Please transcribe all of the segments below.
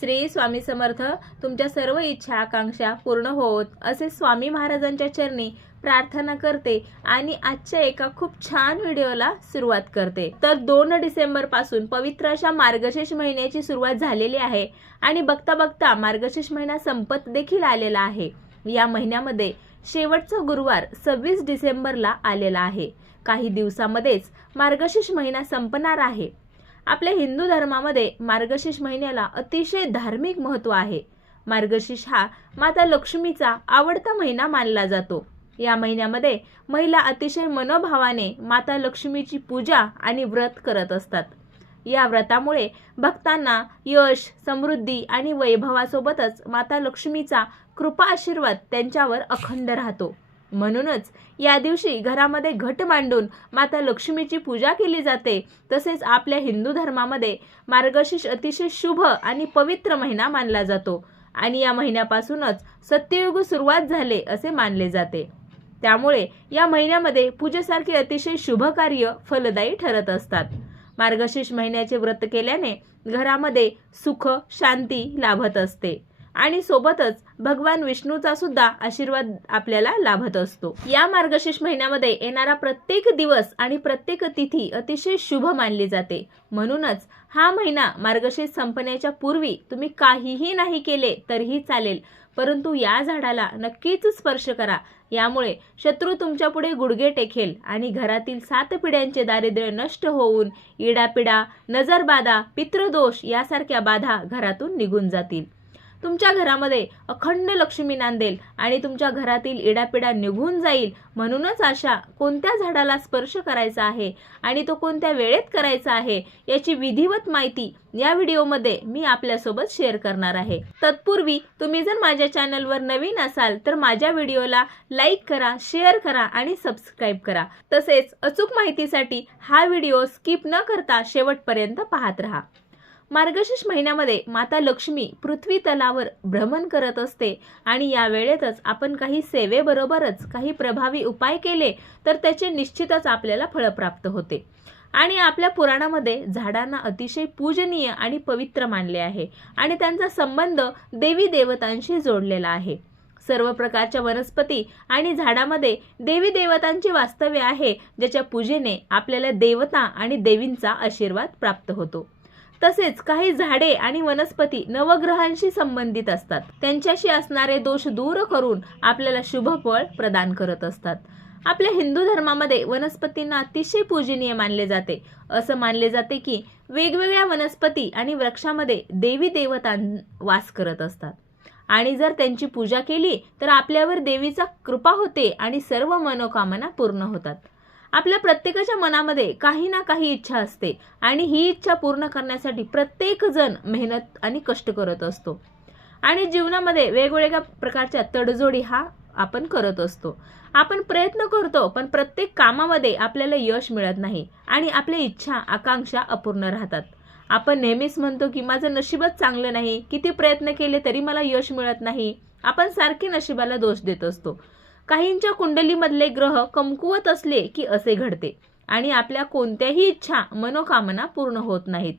श्री स्वामी समर्थ. तुमच्या सर्व इच्छा आकांक्षा पूर्ण होत असे स्वामी महाराजांच्या चरणी प्रार्थना करते आणि आजच्या एका खूप छान व्हिडिओला सुरुवात करते. तर 2 डिसेंबर पासून पवित्र अशा मार्गशीर्ष महिन्याची सुरुवात झालेली आहे आणि बघता बघता मार्गशीर्ष महिना संपत देखील आलेला आहे. या महिन्यामध्ये शेवटचा गुरुवार 26 डिसेंबरला आलेला आहे. काही दिवसांमध्येच मार्गशीर्ष महिना संपणार आहे. आपल्या हिंदू धर्मामध्ये मार्गशीर्ष महिन्याला अतिशय धार्मिक महत्त्व आहे. मार्गशीर्ष हा माता लक्ष्मीचा आवडता महिना मानला जातो. या महिन्यामध्ये महिला अतिशय मनोभावाने माता लक्ष्मीची पूजा आणि व्रत करत असतात. या व्रतामुळे भक्तांना यश, समृद्धी आणि वैभवासोबतच माता लक्ष्मीचा कृपा आशीर्वाद त्यांच्यावर अखंड राहतो. म्हणूनच या दिवशी घरामध्ये घट मांडून माता लक्ष्मीची पूजा केली जाते. तसेच आपल्या हिंदू धर्मामध्ये मार्गशीर्ष अतिशय शुभ आणि पवित्र महिना मानला जातो आणि या महिन्यापासूनच सत्ययुग सुरुवात झाले असे मानले जाते. त्यामुळे या महिन्यामध्ये पूजेसारखे अतिशय शुभ कार्य फलदायी ठरत असतात. मार्गशीर्ष महिन्याचे व्रत केल्याने घरामध्ये सुख, शांती लाभत असते आणि सोबतच भगवान विष्णूचा सुद्धा आशीर्वाद आपल्याला लाभत असतो. या मार्गशीर्ष महिन्यामध्ये येणारा प्रत्येक दिवस आणि प्रत्येक तिथी अतिशय शुभ मानली जाते. म्हणूनच हा महिना मार्गशीर्ष संपण्याच्या पूर्वी तुम्ही काहीही नाही केले तरीही चालेल, परंतु या झाडाला नक्कीच स्पर्श करा. यामुळे शत्रू तुमच्या पुढे गुडघे टेकेल आणि घरातील 7 पिढ्यांचे दारिद्र्य नष्ट होऊन इडापिडा, नजरबाधा, पितृदोष यासारख्या बाधा घरातून निघून जातील. तुमच्या घरामध्ये अखंड लक्ष्मी नांदेल आणि तुमच्या घरातील इडापिडा निघून जाईल. म्हणूनच अशा कोणत्या झाडाला स्पर्श करायचा आहे आणि तो कोणत्या वेळेत करायचा आहे याची विधिवत माहिती या व्हिडिओमध्ये मी आपल्यासोबत शेअर करणार आहे. तत्पूर्वी तुम्ही जर माझ्या चॅनलवर नवीन असाल तर माझ्या व्हिडिओला लाईक करा, शेअर करा आणि सबस्क्राईब करा. तसेच अचूक माहितीसाठी हा व्हिडिओ स्किप न करता शेवटपर्यंत पाहत राहा. मार्गशीर्ष महिन्यामध्ये माता लक्ष्मी पृथ्वी तलावर भ्रमण करत असते आणि या वेळेतच आपण काही सेवेबरोबरच काही प्रभावी उपाय केले तर त्याचे निश्चितच आपल्याला फळ प्राप्त होते. आणि आपल्या पुराणामध्ये झाडांना अतिशय पूजनीय आणि पवित्र मानले आहे आणि त्यांचा संबंध देवी देवतांशी जोडलेला आहे. सर्व प्रकारच्या वनस्पती आणि झाडामध्ये देवी देवतांचे वास्तव्य आहे, ज्याच्या पूजेने आपल्याला देवता आणि देवींचा आशीर्वाद प्राप्त होतो. तसेच काही झाडे आणि वनस्पती नवग्रहांशी संबंधित असतात. त्यांच्याशी असणारे दोष दूर करून आपल्याला शुभ फळ प्रदान करत असतात. आपल्या हिंदू धर्मामध्ये वनस्पतींना अतिशय पूजनीय मानले जाते. असं मानले जाते की वेगवेगळ्या वनस्पती आणि वृक्षामध्ये देवी देवता वास करत असतात आणि जर त्यांची पूजा केली तर आपल्यावर देवीचा कृपा होते आणि सर्व मनोकामना पूर्ण होतात. आपल्या प्रत्येकाच्या मनामध्ये काही ना काही इच्छा असते आणि ही इच्छा पूर्ण करण्यासाठी प्रत्येक जण मेहनत आणि कष्ट करत असतो आणि जीवनामध्ये वेगवेगळ्या प्रकारच्या तडजोडी आपण करत असतो. आपण प्रयत्न करतो पण प्रत्येक कामामध्ये आपल्याला यश मिळत नाही आणि आपल्या इच्छा आकांक्षा अपूर्ण राहतात. आपण नेहमीच म्हणतो की माझं नशीबच चांगलं नाही, किती प्रयत्न केले तरी मला यश मिळत नाही. आपण सारखे नशिबाला दोष देत असतो. काहींच्या कुंडलीमधले ग्रह कमकुवत असले की असे घडते आणि आपल्या कोणत्याही इच्छा मनोकामना पूर्ण होत नाहीत.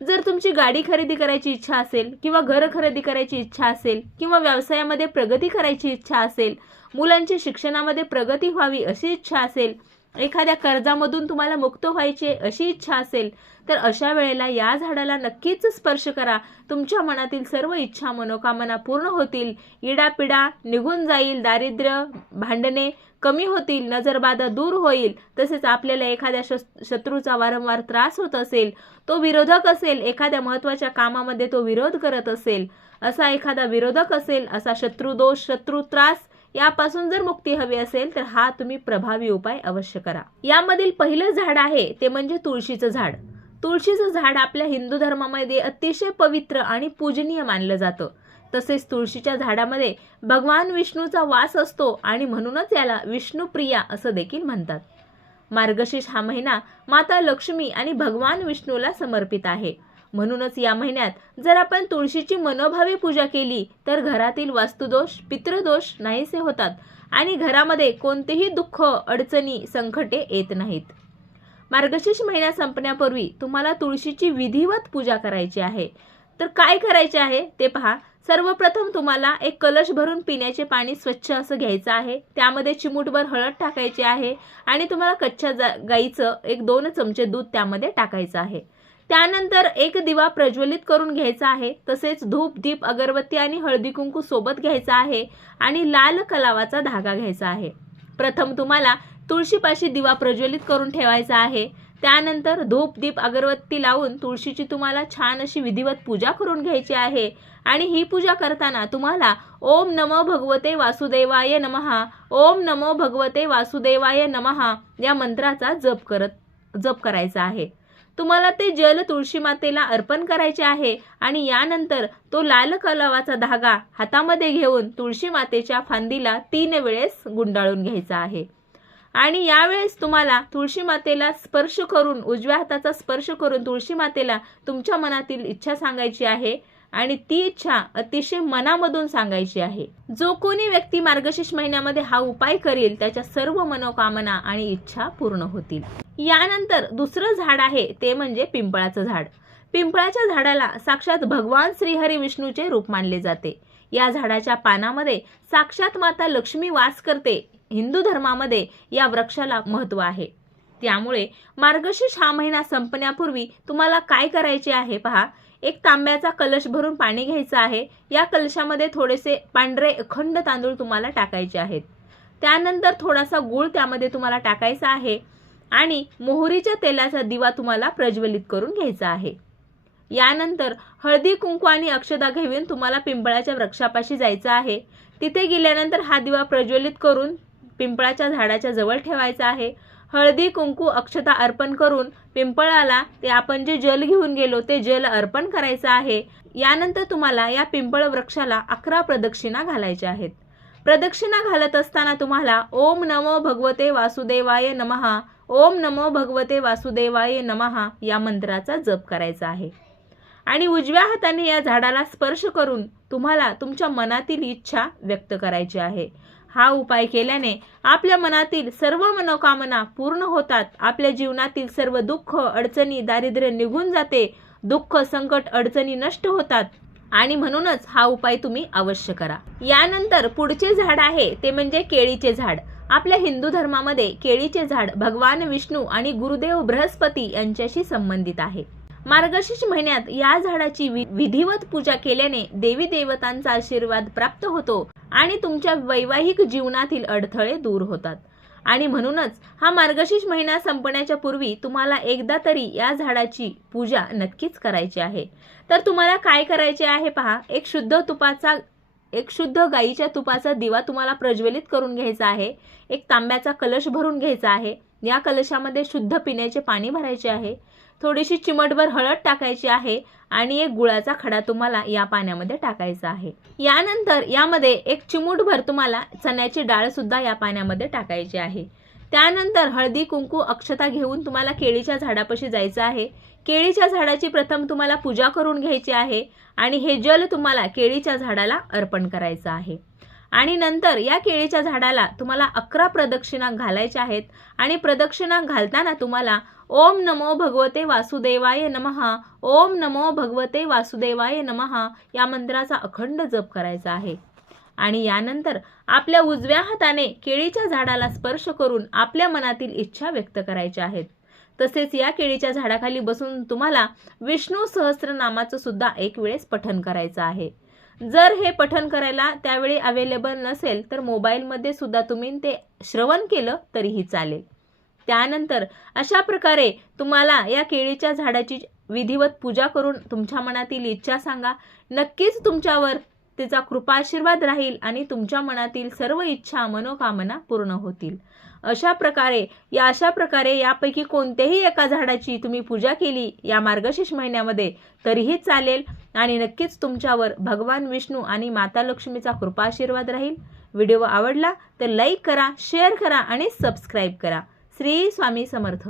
जर तुमची गाडी खरेदी करायची इच्छा असेल किंवा घर खरेदी करायची इच्छा असेल किंवा व्यवसायामध्ये प्रगती करायची इच्छा असेल, मुलांच्या शिक्षणामध्ये प्रगती व्हावी अशी इच्छा असेल, एखाद्या कर्जामधून तुम्हाला मुक्त व्हायची अशी इच्छा असेल तर अशा वेळेला या झाडाला नक्कीच स्पर्श करा. तुमच्या मनातील सर्व इच्छा मनोकामना पूर्ण होतील, इडापिडा निघून जाईल, दारिद्र्य भांडणे कमी होतील, नजरबाधा दूर होईल. तसेच आपल्याला एखाद्या शत्रूचा वारंवार त्रास होत असेल, तो विरोधक असेल, एखाद्या महत्त्वाच्या कामामध्ये तो विरोध करत असेल, असा एखादा विरोधक असेल, असा शत्रुदोष, शत्रू त्रास यापासून जर मुक्ती हवी असेल तर हा तुम्ही प्रभावी उपाय अवश्य करा. यामधील पहिलं झाड आहे ते म्हणजे तुळशीचं झाड. तुळशीचं झाड आपल्या हिंदू धर्मामध्ये अतिशय पवित्र आणि पूजनीय मानलं जातं. तसेच तुळशीच्या झाडामध्ये भगवान विष्णूचा वास असतो आणि म्हणूनच याला विष्णुप्रिया असं देखील म्हणतात. मार्गशीर्ष हा महिना माता लक्ष्मी आणि भगवान विष्णूला समर्पित आहे. म्हणूनच या महिन्यात जर आपण तुळशीची मनोभावे पूजा केली तर घरातील वास्तुदोष, पितृदोष नाहीसे होतात आणि घरामध्ये कोणतेही दुःख, अडचणी, संकटे येत नाहीत. मार्गशीर्ष महिना संपण्यापूर्वी तुम्हाला तुळशीची विधिवत पूजा करायची आहे. तर काय करायचे आहे ते पहा. सर्वप्रथम तुम्हाला एक कलश भरून पिण्याचे पाणी स्वच्छ असं घ्यायचं आहे. त्यामध्ये चिमूटभर हळद टाकायची आहे आणि तुम्हाला कच्च्या गाईचं 1-2 चमचे दूध त्यामध्ये टाकायचं आहे. त्यानंतर एक दिवा प्रज्वलित करून घ्यायचा आहे. तसेच धूप, दीप, अगरबत्ती आणि हळदी कुंकू सोबत घ्यायचा आहे आणि लाल कलावाचा धागा घ्यायचा आहे. प्रथम तुम्हाला तुळशीपाशी दिवा प्रज्वलित करून ठेवायचा आहे. त्यानंतर धूप, दीप, अगरबत्ती लावून तुळशीची तुम्हाला छान अशी विधिवत पूजा करून घ्यायची आहे. आणि ही पूजा करताना तुम्हाला ओम नमो भगवते वासुदेवाय नमः, ओम नमो भगवते वासुदेवाय नमः या मंत्राचा जप करायचा आहे. तुम्हाला ते जल तुळशी मातेला अर्पण करायचे आहे आणि यानंतर तो लाल कलावाचा धागा हातामध्ये घेऊन तुळशी मातेच्या फांदीला 3 वेळेस गुंडाळून घ्यायचा आहे. आणि यावेळेस तुम्हाला तुळशी मातेला स्पर्श करून, उजव्या हाताचा स्पर्श करून तुळशी मातेला तुमच्या मनातील इच्छा सांगायची आहे आणि ती इच्छा अतिशय मनामधून सांगायची आहे. जो कोणी व्यक्ती मार्गशीर्ष महिन्यामध्ये हा उपाय करेल त्याच्या सर्व मनोकामना आणि इच्छा पूर्ण होतील. यानंतर दुसरं झाड आहे ते म्हणजे पिंपळाचं झाड. पिंपळाच्या झाडाला साक्षात भगवान श्रीहरी विष्णूचे रूप मानले जाते. या झाडाच्या पानामध्ये साक्षात माता लक्ष्मी वास करते. हिंदू धर्मामध्ये या वृक्षाला महत्त्व आहे. त्यामुळे मार्गशीर्ष हा महिना संपण्यापूर्वी तुम्हाला काय करायचे आहे पहा. एक तांब्याचा कलश भरून पाणी घ्यायचं आहे. या कलशामध्ये थोडेसे पांढरे अखंड तांदूळ तुम्हाला टाकायचे आहेत. त्यानंतर थोडासा गूळ त्यामध्ये तुम्हाला टाकायचा आहे आणि मोहरीच्या तेलाचा दिवा तुम्हाला प्रज्वलित करून घ्यायचा आहे. यानंतर हळदी, कुंकू आणि अक्षता घेऊन तुम्हाला पिंपळाच्या वृक्षापाशी जायचं आहे. तिथे गेल्यानंतर हा दिवा प्रज्वलित करून पिंपळाच्या झाडाच्या जवळ ठेवायचा आहे. हळदी, कुंकू, अक्षता अर्पण करून पिंपळाला ते आपण जे जल घेऊन गेलो ते जल अर्पण करायचं आहे. यानंतर तुम्हाला या पिंपळ वृक्षाला 11 प्रदक्षिणा घालायच्या आहेत. प्रदक्षिणा घालत असताना तुम्हाला ओम नमो भगवते वासुदेवाय नमः, ओम नमो भगवते वासुदेवाय नमः या मंत्राचा जप करायचा आहे. आणि उजव्या हाताने या झाडाला स्पर्श करून तुम्हाला तुमच्या मनातील इच्छा व्यक्त करायची आहे. हा उपाय केल्याने आपल्या मनातील सर्व मनोकामना पूर्ण होतात. आपल्या जीवनातील सर्व दुःख, अडचणी, दारिद्र्य निघून जाते. दुःख, संकट, अडचणी नष्ट होतात आणि म्हणूनच हा उपाय तुम्ही अवश्य करा. यानंतर पुढचे झाड आहे ते म्हणजे केळीचे झाड. आपल्या हिंदू धर्मामध्ये केळीचे झाड भगवान विष्णू आणि गुरुदेव बृहस्पती यांच्याशी संबंधित आहे. मार्गशीर्ष महिन्यात या झाडाची विधिवत पूजा केल्याने देवी देवतांचा आशीर्वाद प्राप्त होतो आणि तुमच्या वैवाहिक जीवनातील अडथळे दूर होतात. आणि म्हणूनच हा मार्गशीर्ष महिना संपण्याच्या पूर्वी तुम्हाला एकदा तरी या झाडाची पूजा नक्कीच करायची आहे. तर तुम्हाला काय करायचे आहे पहा. एक शुद्ध गाईच्या तुपाचा दिवा तुम्हाला प्रज्वलित करून घ्यायचा आहे. एक तांब्याचा कलश भरून घ्यायचा आहे. या कलशामध्ये शुद्ध पिण्याचे पाणी भरायचे आहे. थोडीशी चिमटभर हळद टाकायची आहे आणि एक गुळाचा खडा तुम्हाला या पाण्यामध्ये टाकायचा आहे. यानंतर यामध्ये एक चिमूटभर तुम्हाला चण्याची डाळ सुद्धा या पाण्यामध्ये टाकायची आहे. त्यानंतर हळदी, कुंकू, अक्षता घेऊन तुम्हाला केळीच्या झाडापाशी जायचं आहे. केळीच्या झाडाची प्रथम तुम्हाला पूजा करून घ्यायची आहे आणि हे जल तुम्हाला केळीच्या झाडाला अर्पण करायचं आहे. आणि नंतर या केळीच्या झाडाला तुम्हाला 11 प्रदक्षिणा घालायच्या आहेत आणि प्रदक्षिणा घालताना तुम्हाला ओम नमो भगवते वासुदेवाय नमः, ओम नमो भगवते वासुदेवाय नमः या मंत्राचा अखंड जप करायचा आहे. आणि यानंतर आपल्या उजव्या हाताने केळीच्या झाडाला स्पर्श करून आपल्या मनातील इच्छा व्यक्त करायच्या आहेत. तसेच या केळीच्या झाडाखाली बसून तुम्हाला विष्णू सहस्त्रनामाचं सुद्धा एक वेळेस पठण करायचं आहे. जर हे पठण करायला त्यावेळी अवेलेबल नसेल तर मोबाईलमध्ये सुद्धा तुम्ही ते श्रवण केलं तरीही चालेल. त्यानंतर अशा प्रकारे तुम्हाला या केळीच्या झाडाची विधिवत पूजा करून तुमच्या मनातील इच्छा सांगा. नक्कीच तुमच्यावर तिचा कृपाशीर्वाद राहील आणि तुमच्या मनातील सर्व इच्छा, मनोकामना पूर्ण होतील. अशा प्रकारे यापैकी कोणत्याही एका झाडाची तुम्ही पूजा केली या मार्गशीर्ष महिन्यामध्ये तरीही चालेल आणि नक्कीच तुमच्यावर भगवान विष्णू आणि माता लक्ष्मीचा कृपाशीर्वाद राहील. व्हिडिओ आवडला तर लाईक करा, शेअर करा आणि सबस्क्राईब करा. श्री स्वामी समर्थ.